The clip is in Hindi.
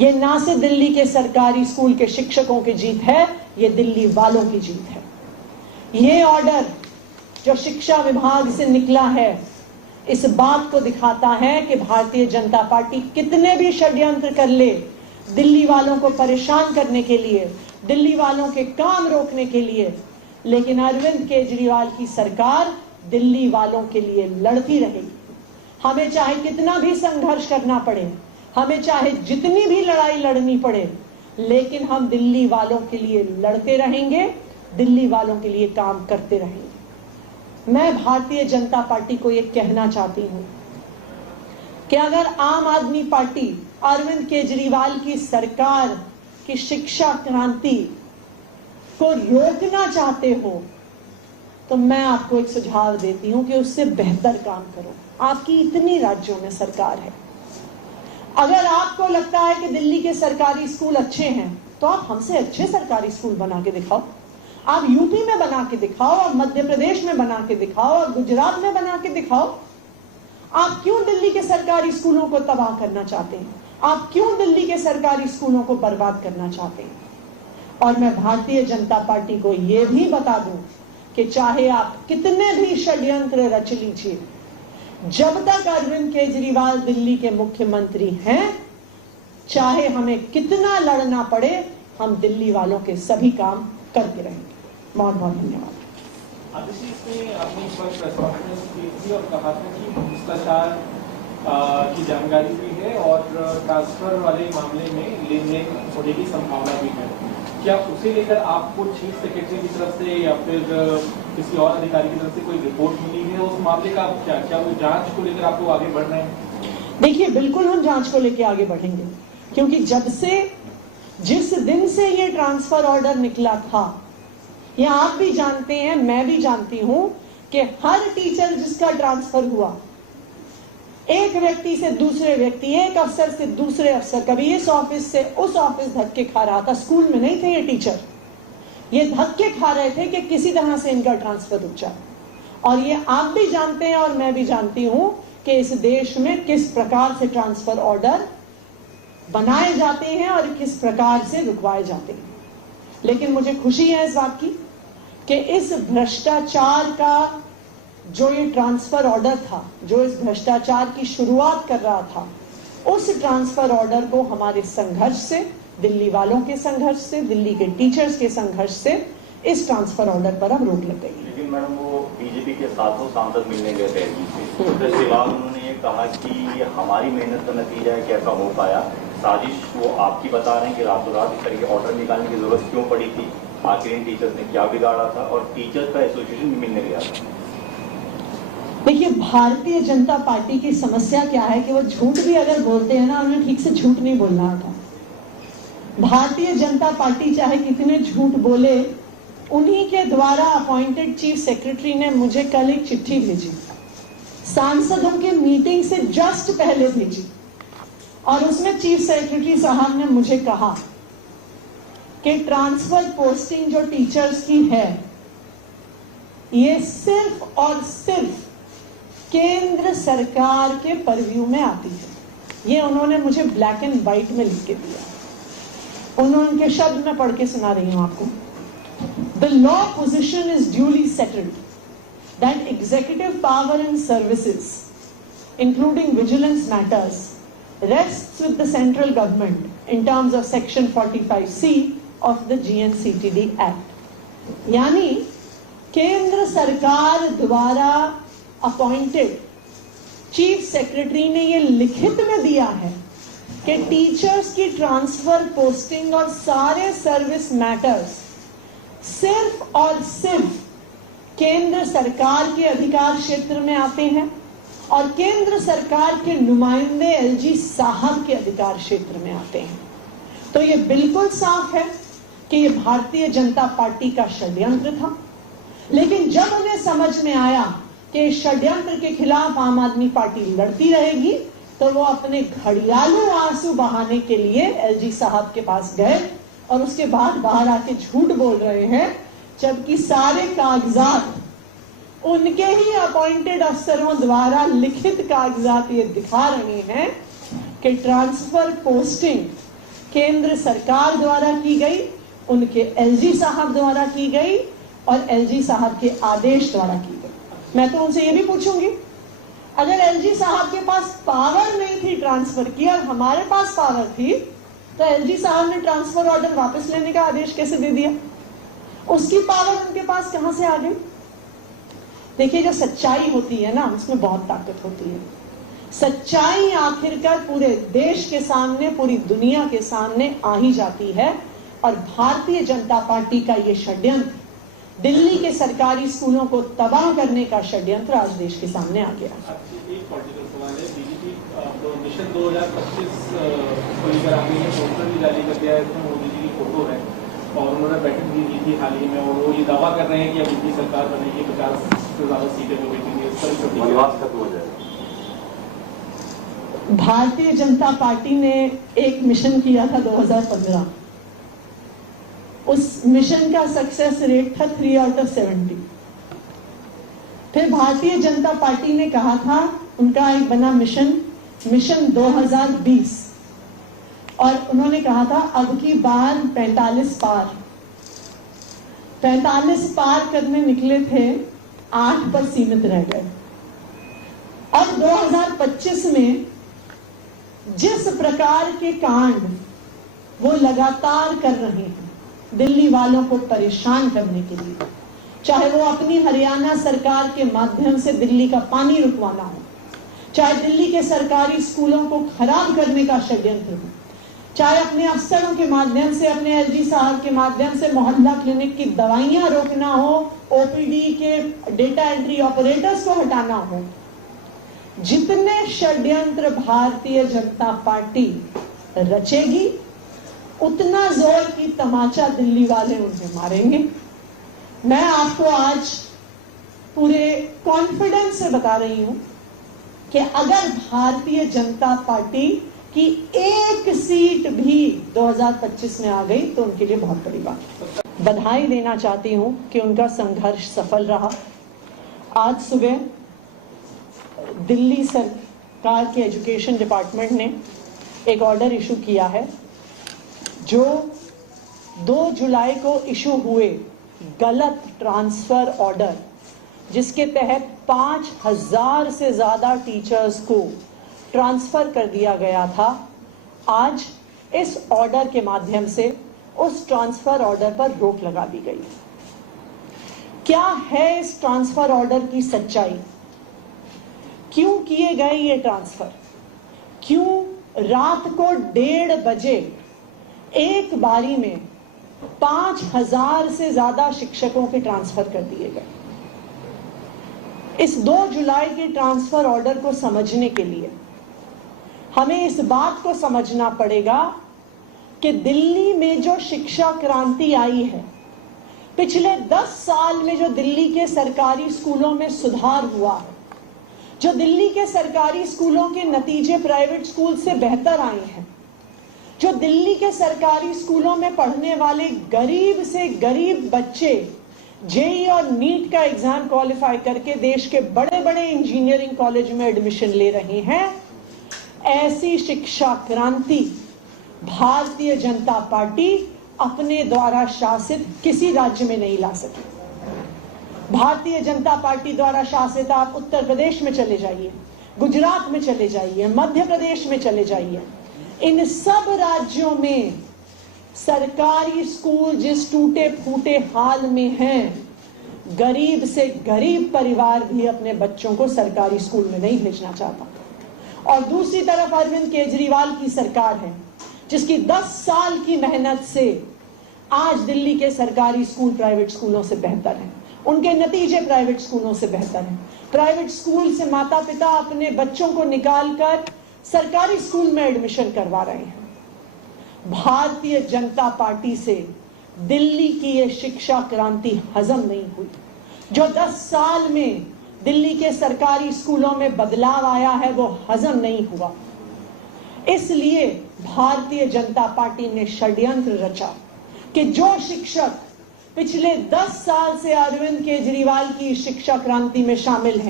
ये ना सिर्फ दिल्ली के सरकारी स्कूल के शिक्षकों की जीत है, ये दिल्ली वालों की जीत है। ये ऑर्डर जो शिक्षा विभाग से निकला है, इस बात को दिखाता है कि भारतीय जनता पार्टी कितने भी षड्यंत्र कर ले दिल्ली वालों को परेशान करने के लिए, दिल्ली वालों के काम रोकने के लिए, लेकिन अरविंद केजरीवाल की सरकार दिल्ली वालों के लिए लड़ती रहेगी। हमें चाहे कितना भी संघर्ष करना पड़े, हमें चाहे जितनी भी लड़ाई लड़नी पड़े, लेकिन हम दिल्ली वालों के लिए लड़ते रहेंगे, दिल्ली वालों के लिए काम करते रहेंगे। मैं भारतीय जनता पार्टी को यह कहना चाहती हूं कि अगर आम आदमी पार्टी अरविंद केजरीवाल की सरकार की शिक्षा क्रांति को रोकना चाहते हो, तो मैं आपको एक सुझाव देती हूं कि उससे बेहतर काम करो। आपकी इतनी राज्यों में सरकार है, अगर आपको लगता है कि दिल्ली के सरकारी स्कूल अच्छे हैं, तो आप हमसे अच्छे सरकारी स्कूल बना के दिखाओ। आप यूपी में बना के दिखाओ, आप मध्य प्रदेश में बना के दिखाओ, आप गुजरात में बना के दिखाओ। आप क्यों दिल्ली के सरकारी स्कूलों को तबाह करना चाहते हैं? आप क्यों दिल्ली के सरकारी स्कूलों को बर्बाद करना चाहते हैं? और मैं भारतीय जनता पार्टी को यह भी बता दूं कि चाहे आप कितने भी षड्यंत्र रच लीजिए, जब तक अरविंद केजरीवाल दिल्ली के मुख्यमंत्री हैं, चाहे हमें कितना लड़ना पड़े, हम दिल्ली वालों के सभी काम करते रहेंगे। बहुत बहुत धन्यवाद। आपने और कहा था कि भ्रष्टाचार की जानकारी भी है और ट्रांसफर वाले मामले में लेन देन होने की संभावना भी है। क्या उसे लेकर आपको चीफ सेक्रेटरी की तरफ से या फिर किसी और अधिकारी की तरफ से कोई रिपोर्ट मिली है? उस मामले का क्या वो जांच को लेकर आप लोग आगे बढ़ रहे हैं? देखिए, बिल्कुल हम जांच को लेकर आगे बढ़ेंगे, क्योंकि जिस दिन से ये ट्रांसफर ऑर्डर निकला था, ये आप भी जानते हैं, मैं भी जानती हूं कि हर टीचर जिसका ट्रांसफर हुआ, एक व्यक्ति से दूसरे व्यक्ति, एक अफसर से दूसरे अफसर, कभी इस ऑफिस से उस ऑफिस धक्के खा रहा था। स्कूल में नहीं थे ये टीचर, ये धक्के खा रहे थे कि किसी तरह से इनका ट्रांसफर रुक जाए। और ये आप भी जानते हैं और मैं भी जानती हूं कि इस देश में किस प्रकार से ट्रांसफर ऑर्डर बनाए जाते हैं और किस प्रकार से रुकवाए जाते हैं। लेकिन मुझे खुशी है इस बात की कि इस भ्रष्टाचार का जो ये ट्रांसफर ऑर्डर था, जो इस भ्रष्टाचार की शुरुआत कर रहा था, उस ट्रांसफर ऑर्डर को हमारे संघर्ष से, दिल्ली वालों के संघर्ष से, दिल्ली के टीचर्स के संघर्ष से इस ट्रांसफर ऑर्डर पर अब रोक लग गई। लेकिन मैडम, वो बीजेपी के 700 सांसद मिलने गए थे उसके बाद उन्होंने ये कहा कि ये हमारी मेहनत का नतीजा है कि ऐसा हो पाया। साजिश वो आपकी बता रहे हैं कि रातों रात इस तरह के ऑर्डर निकालने की जरूरत क्यों पड़ी थी? आखिर इन टीचर्स ने क्या बिगाड़ा था? और टीचर्स का एसोसिएशन भी मिलने गया था। देखिए, भारतीय जनता पार्टी की समस्या क्या है कि वो झूठ भी अगर बोलते हैं ना, उन्हें ठीक से झूठ नहीं बोलना आता। भारतीय जनता पार्टी चाहे कितने झूठ बोले, उन्हीं के द्वारा अपॉइंटेड चीफ सेक्रेटरी ने मुझे कल एक चिट्ठी भेजी, सांसदों के मीटिंग से जस्ट पहले भेजी, और उसमें चीफ सेक्रेटरी साहब ने मुझे कहा कि ट्रांसफर पोस्टिंग जो टीचर्स की है, ये सिर्फ और सिर्फ केंद्र सरकार के परव्यू में आती है। ये उन्होंने मुझे ब्लैक एंड व्हाइट में लिख के दिया। उनके शब्द में पढ़ के सुना रही हूं आपको। The law position is duly settled that executive power and services including vigilance matters rests with the central government in terms of section 45C of the GNCTD Act। यानी केंद्र सरकार द्वारा अपॉइंटेड चीफ सेक्रेटरी ने ये लिखित में दिया है कि टीचर्स की ट्रांसफर पोस्टिंग और सारे सर्विस मैटर्स सिर्फ और सिर्फ केंद्र सरकार के अधिकार क्षेत्र में आते हैं और केंद्र सरकार के नुमाइंदे एलजी साहब के अधिकार क्षेत्र में आते हैं। तो ये बिल्कुल साफ है कि ये भारतीय जनता पार्टी का षड्यंत्र था। लेकिन जब उन्हें समझ में आया कि षड्यंत्र के खिलाफ आम आदमी पार्टी लड़ती रहेगी, तो वो अपने घड़ियालू आंसू बहाने के लिए एलजी साहब के पास गए और उसके बाद बाहर आके झूठ बोल रहे हैं, जबकि सारे कागजात उनके ही अपॉइंटेड अफसरों द्वारा लिखित कागजात ये दिखा रहे हैं कि ट्रांसफर पोस्टिंग केंद्र सरकार द्वारा की गई, उनके एलजी साहब द्वारा की गई और एलजी साहब के आदेश द्वारा की गई। मैं तो उनसे ये भी पूछूंगी, अगर एलजी साहब के पास पावर नहीं थी ट्रांसफर की और हमारे पास पावर थी, तो एलजी साहब ने ट्रांसफर ऑर्डर वापस लेने का आदेश कैसे दे दिया? उसकी पावर उनके पास कहां से आ गई? देखिए, जो सच्चाई होती है ना, उसमें बहुत ताकत होती है। सच्चाई आखिरकार पूरे देश के सामने, पूरी दुनिया के सामने आ ही जाती है। और भारतीय जनता पार्टी का ये षड्यंत्र, दिल्ली के सरकारी स्कूलों को तबाह करने का षड्यंत्र, आज देश के सामने आ गया। एक पॉलिटिकल सवाल है, बीजेपी मिशन 2025 को लेकर आगे ये पोस्टर भी जारी कर दिया है, इसमें मोदी जी की फोटो है और उन्होंने बैठक भी की थी हाल ही में, और वो ये दावा कर रहे हैं कि अब इनकी सरकार बनेगी, 50 से ज्यादा सीटें वो जीतेंगे। इस पर विवाद खत्म हो जाएगा। भारतीय जनता पार्टी ने एक मिशन किया था 2015, उस मिशन का सक्सेस रेट था 3 आउट ऑफ 70। फिर भारतीय जनता पार्टी ने कहा था, उनका एक बना मिशन 2020, और उन्होंने कहा था अब की बार 45 पार करने निकले थे, 8 पर सीमित रह गए। अब 2025 में जिस प्रकार के कांड वो लगातार कर रहे हैं दिल्ली वालों को परेशान करने के लिए, चाहे वो अपनी हरियाणा सरकार के माध्यम से दिल्ली का पानी रुकवाना हो, चाहे दिल्ली के सरकारी स्कूलों को खराब करने का षड्यंत्र हो, चाहे अपने अफसरों के माध्यम से, अपने एलजी साहब के माध्यम से मोहल्ला क्लिनिक की दवाइयां रोकना हो, ओपीडी के डेटा एंट्री ऑपरेटर्स को हटाना हो, जितने षड्यंत्र भारतीय जनता पार्टी रचेगी, उतना जोर की तमाचा दिल्ली वाले उन्हें मारेंगे। मैं आपको आज पूरे कॉन्फिडेंस से बता रही हूं कि अगर भारतीय जनता पार्टी की एक सीट भी 2025 में आ गई तो उनके लिए बहुत बड़ी बात है। बधाई देना चाहती हूं कि उनका संघर्ष सफल रहा। आज सुबह दिल्ली सरकार के एजुकेशन डिपार्टमेंट ने एक ऑर्डर इशू किया है, जो 2 जुलाई को इशू हुए गलत ट्रांसफर ऑर्डर, जिसके तहत 5000 से ज्यादा टीचर्स को ट्रांसफर कर दिया गया था, आज इस ऑर्डर के माध्यम से उस ट्रांसफर ऑर्डर पर रोक लगा दी गई। क्या है इस ट्रांसफर ऑर्डर की सच्चाई? क्यों किए गए ये ट्रांसफर? क्यों रात को 1:30 बजे एक बारी में 5000 से ज्यादा शिक्षकों के ट्रांसफर कर दिए गए? इस 2 जुलाई के ट्रांसफर ऑर्डर को समझने के लिए हमें इस बात को समझना पड़ेगा कि दिल्ली में जो शिक्षा क्रांति आई है, पिछले 10 साल में जो दिल्ली के सरकारी स्कूलों में सुधार हुआ है, जो दिल्ली के सरकारी स्कूलों के नतीजे प्राइवेट स्कूल से बेहतर आए हैं, जो दिल्ली के सरकारी स्कूलों में पढ़ने वाले गरीब से गरीब बच्चे जेईई और नीट का एग्जाम क्वालिफाई करके देश के बड़े बड़े इंजीनियरिंग कॉलेज में एडमिशन ले रहे हैं, ऐसी शिक्षा क्रांति भारतीय जनता पार्टी अपने द्वारा शासित किसी राज्य में नहीं ला सकी। भारतीय जनता पार्टी द्वारा शासित आप उत्तर प्रदेश में चले जाइए, गुजरात में चले जाइए, मध्य प्रदेश में चले जाइए, इन सब राज्यों में सरकारी स्कूल जिस टूटे फूटे हाल में हैं, गरीब से गरीब परिवार भी अपने बच्चों को सरकारी स्कूल में नहीं भेजना चाहता। और दूसरी तरफ अरविंद केजरीवाल की सरकार है, जिसकी 10 साल की मेहनत से आज दिल्ली के सरकारी स्कूल प्राइवेट स्कूलों से बेहतर हैं, उनके नतीजे प्राइवेट स्कूलों से बेहतर हैं। प्राइवेट स्कूल से माता पिता अपने बच्चों को निकालकर सरकारी स्कूल में एडमिशन करवा रहे हैं। भारतीय जनता पार्टी से दिल्ली की ये शिक्षा क्रांति हजम नहीं हुई। जो 10 साल में दिल्ली के सरकारी स्कूलों में बदलाव आया है, वो हजम नहीं हुआ। इसलिए भारतीय जनता पार्टी ने षड्यंत्र रचा कि जो शिक्षक पिछले 10 साल से अरविंद केजरीवाल की शिक्षा क्रांति में शामिल हैं,